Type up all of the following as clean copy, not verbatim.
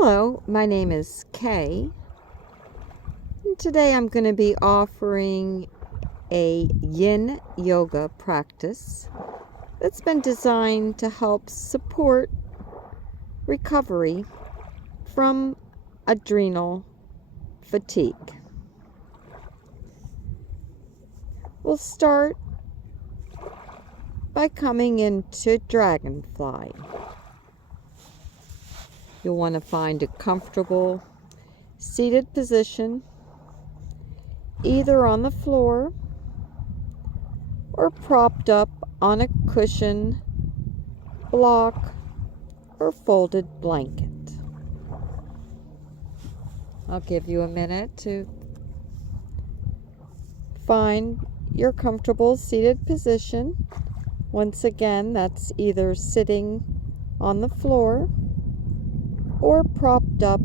Hello, my name is Kay, and today I'm going to be offering a yin yoga practice that's been designed to help support recovery from adrenal fatigue. We'll start by coming into dragonfly. You'll want to find a comfortable seated position, either on the floor or propped up on a cushion, block, or folded blanket. I'll give you a minute to find your comfortable seated position. Once again, that's either sitting on the floor or propped up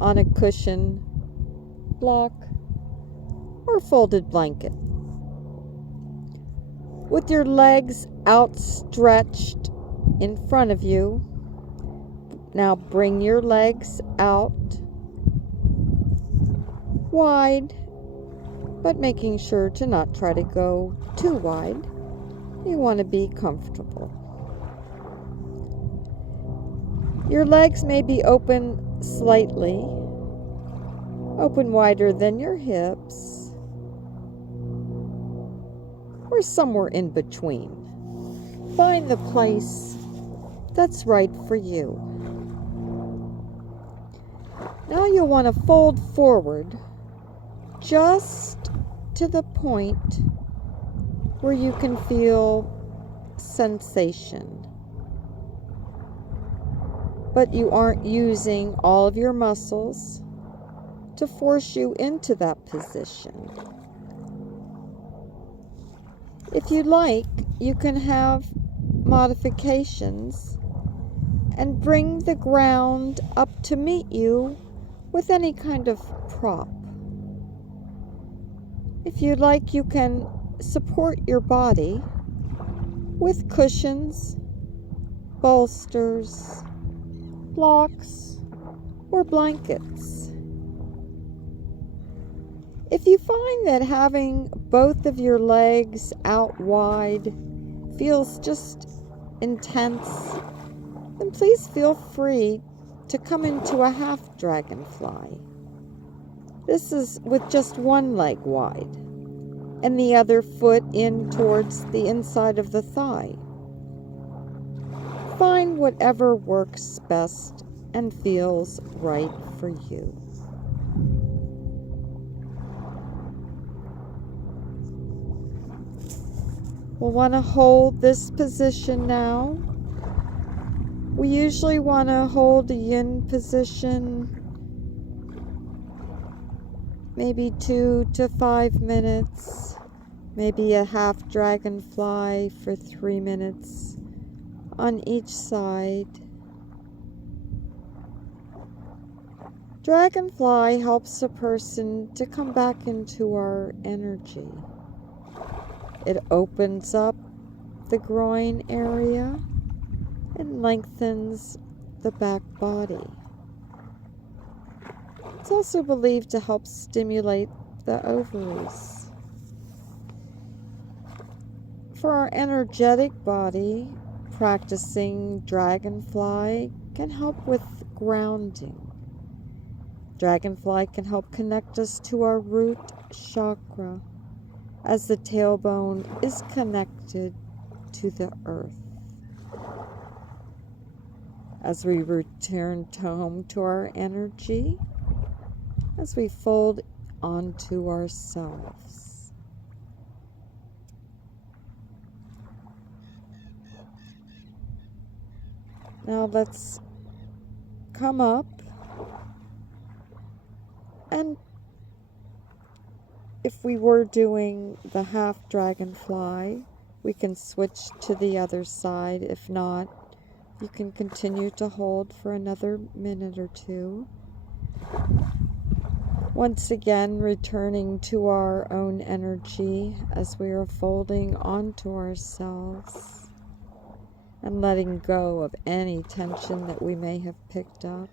on a cushion, block, or folded blanket. With your legs outstretched in front of you, now bring your legs out wide, but making sure to not try to go too wide. You want to be comfortable. Your legs may be open slightly, open wider than your hips, or somewhere in between. Find the place that's right for you. Now you'll want to fold forward just to the point where you can feel sensation, but you aren't using all of your muscles to force you into that position. If you'd like, you can have modifications and bring the ground up to meet you with any kind of prop. If you'd like, you can support your body with cushions, bolsters, blocks, or blankets. If you find that having both of your legs out wide feels just intense, then please feel free to come into a half dragonfly. This is with just one leg wide and the other foot in towards the inside of the thigh. Find whatever works best and feels right for you. We'll want to hold this position now. We usually want to hold a yin position maybe 2 to 5 minutes, maybe a half dragonfly for 3 minutes on each side. Dragonfly helps a person to come back into our energy. It opens up the groin area and lengthens the back body. It's also believed to help stimulate the ovaries. For our energetic body, practicing dragonfly can help with grounding. Dragonfly can help connect us to our root chakra, as the tailbone is connected to the earth. As we return home to our energy, as we fold onto ourselves. Now let's come up, and if we were doing the half dragonfly, we can switch to the other side. If not, you can continue to hold for another minute or two. Once again, returning to our own energy as we are folding onto ourselves. and letting go of any tension that we may have picked up.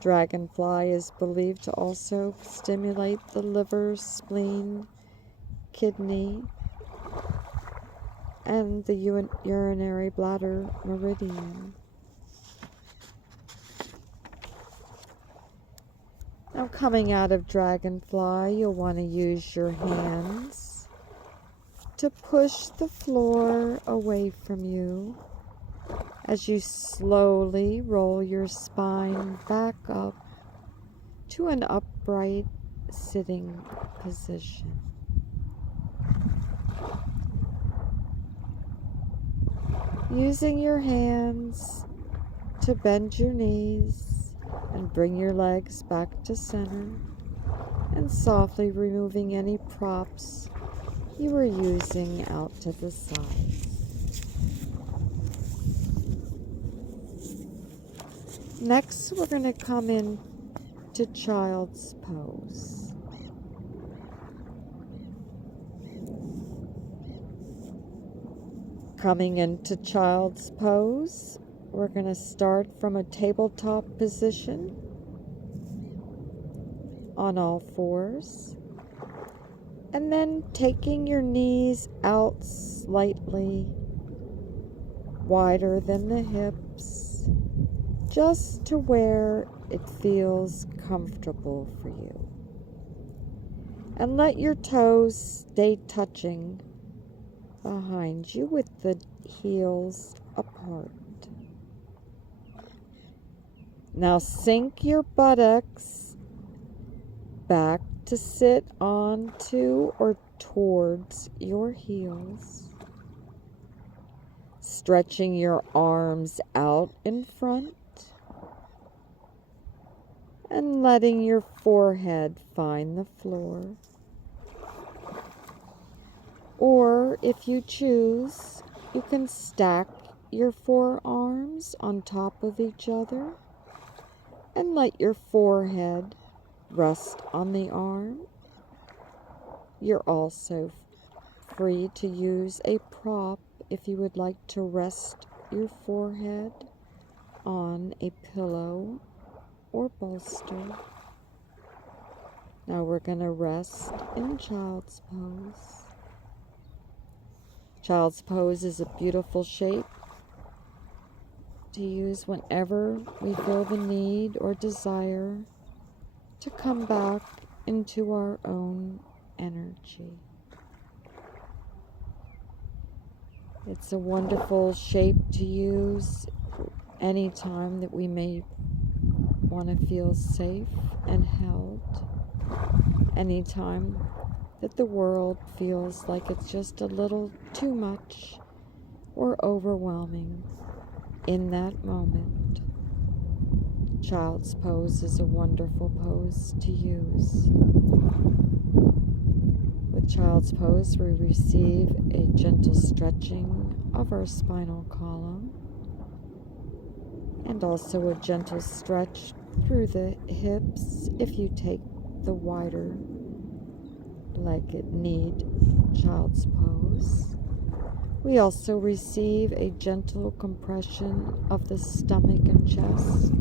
Dragonfly is believed to also stimulate the liver, spleen, kidney, and the urinary bladder meridian. Now, coming out of Dragonfly, you'll want to use your hands to push the floor away from you as you slowly roll your spine back up to an upright sitting position. Using your hands to bend your knees and bring your legs back to center, and softly removing any props you were using out to the side. Next, we're going to come in to Child's Pose. Coming into Child's Pose, we're going to start from a tabletop position on all fours, and then taking your knees out slightly wider than the hips, just to where it feels comfortable for you. And let your toes stay touching behind you with the heels apart. Now sink your buttocks back to sit onto or towards your heels, stretching your arms out in front and letting your forehead find the floor. Or if you choose, you can stack your forearms on top of each other and let your forehead rest on the arm. You're also free to use a prop if you would like to rest your forehead on a pillow or bolster. Now we're going to rest in Child's Pose. Child's Pose is a beautiful shape to use whenever we feel the need or desire to come back into our own energy. It's a wonderful shape to use anytime that we may want to feel safe and held, anytime that the world feels like it's just a little too much or overwhelming. In that moment, Child's Pose is a wonderful pose to use. With Child's Pose, we receive a gentle stretching of our spinal column and also a gentle stretch through the hips if you take the wider legged kneed Child's Pose. We also receive a gentle compression of the stomach and chest,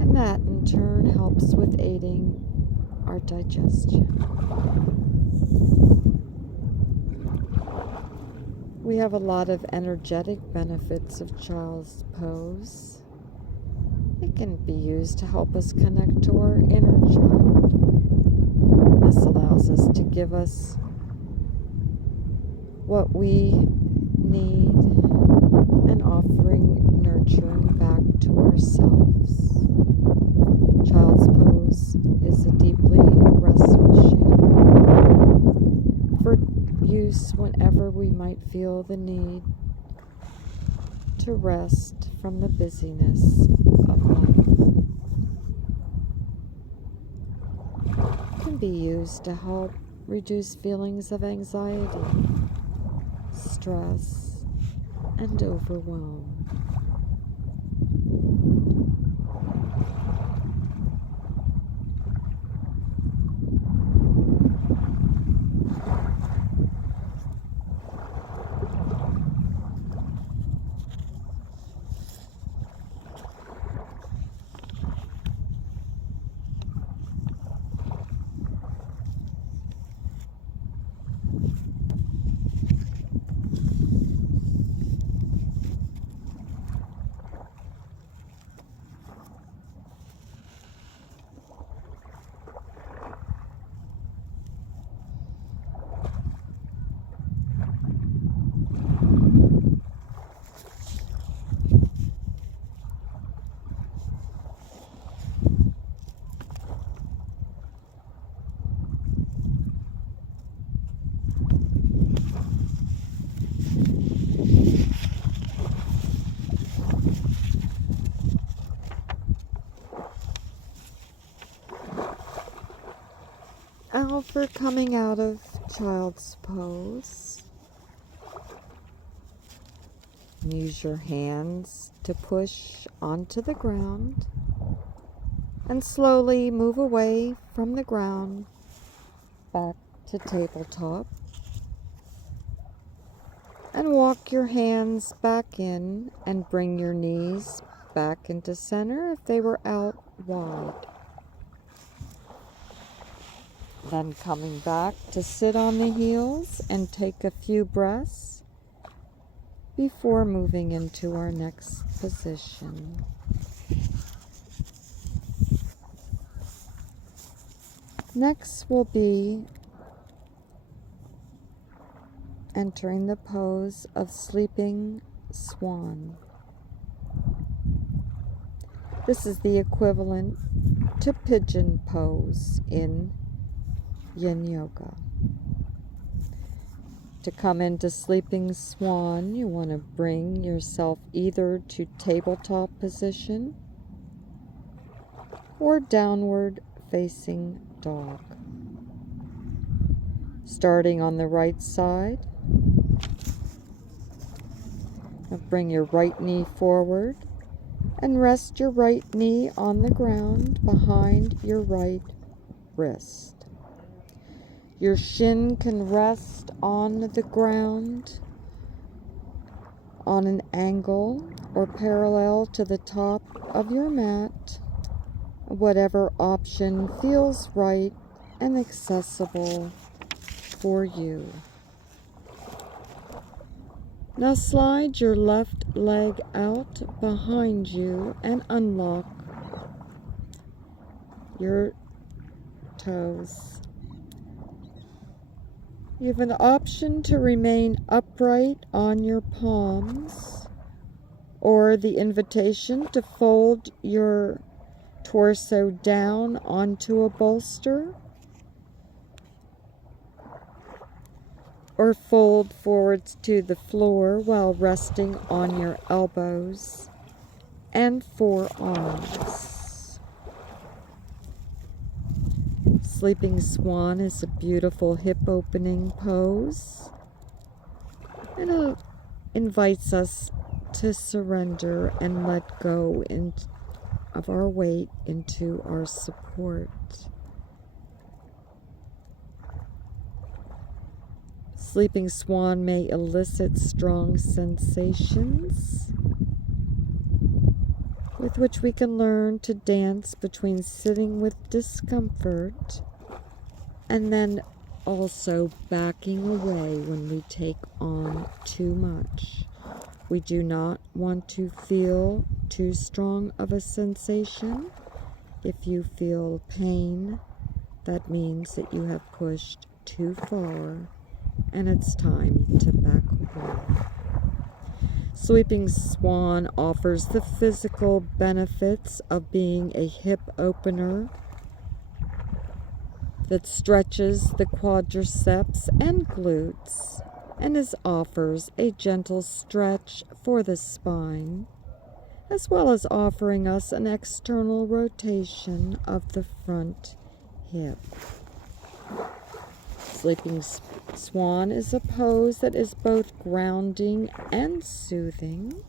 and that in turn helps with aiding our digestion. We have a lot of energetic benefits of Child's Pose. It can be used to help us connect to our inner child. This allows us to give us what we need and offering nurturing back to ourselves. Child's Pose is a deeply restful shape for use whenever we might feel the need to rest from the busyness of life. It can be used to help reduce feelings of anxiety, stress, and overwhelm. Now for coming out of child's pose. Use your hands to push onto the ground and slowly move away from the ground back to tabletop. And walk your hands back in and bring your knees back into center if they were out wide. Then coming back to sit on the heels and take a few breaths before moving into our next position. Next will be entering the pose of sleeping swan. This is the equivalent to pigeon pose in Yin Yoga. To come into sleeping swan, you want to bring yourself either to tabletop position or downward facing dog. Starting on the right side, bring your right knee forward and rest your right knee on the ground behind your right wrist. Your shin can rest on the ground on an angle or parallel to the top of your mat, whatever option feels right and accessible for you. Now slide your left leg out behind you and unlock your toes. You have an option to remain upright on your palms, or the invitation to fold your torso down onto a bolster, or fold forwards to the floor while resting on your elbows and forearms. Sleeping swan is a beautiful hip opening pose, and it invites us to surrender and let go of our weight into our support. Sleeping swan may elicit strong sensations with which we can learn to dance between sitting with discomfort and then also backing away when we take on too much. We do not want to feel too strong of a sensation. If you feel pain, that means that you have pushed too far and it's time to back away. Sleeping swan offers the physical benefits of being a hip opener that stretches the quadriceps and glutes and offers a gentle stretch for the spine, as well as offering us an external rotation of the front hip. Sleeping swan is a pose that is both grounding and soothing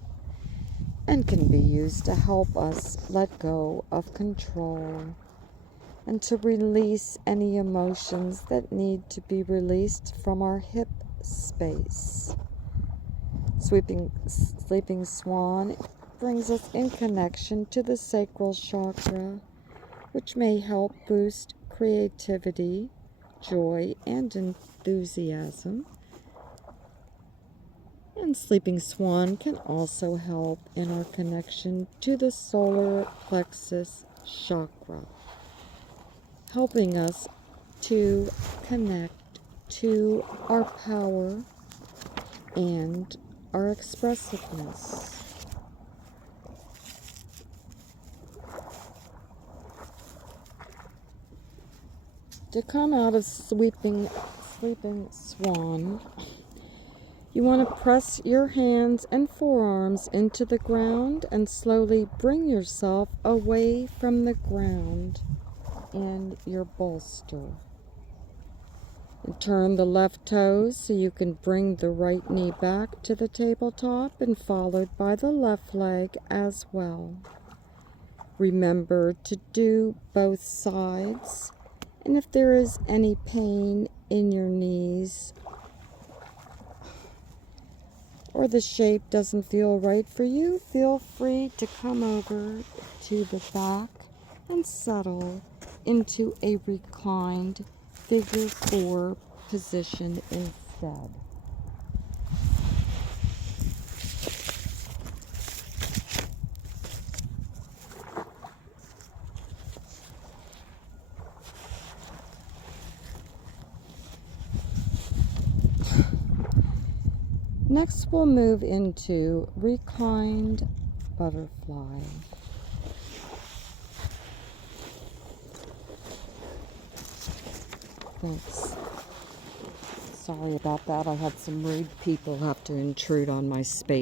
and can be used to help us let go of control and to release any emotions that need to be released from our hip space. Sleeping swan brings us in connection to the sacral chakra, which may help boost creativity, joy, and enthusiasm. And sleeping swan can also help in our connection to the solar plexus chakra, helping us to connect to our power and our expressiveness. To come out of sleeping swan, you want to press your hands and forearms into the ground and slowly bring yourself away from the ground and your bolster. And turn the left toes so you can bring the right knee back to the tabletop and followed by the left leg as well. Remember to do both sides, and if there is any pain in your knees or the shape doesn't feel right for you, feel free to come over to the back and settle into a reclined figure 4 position instead. Next, we'll move into reclined butterfly. Thanks. Sorry about that. I had some rude people have to intrude on my space.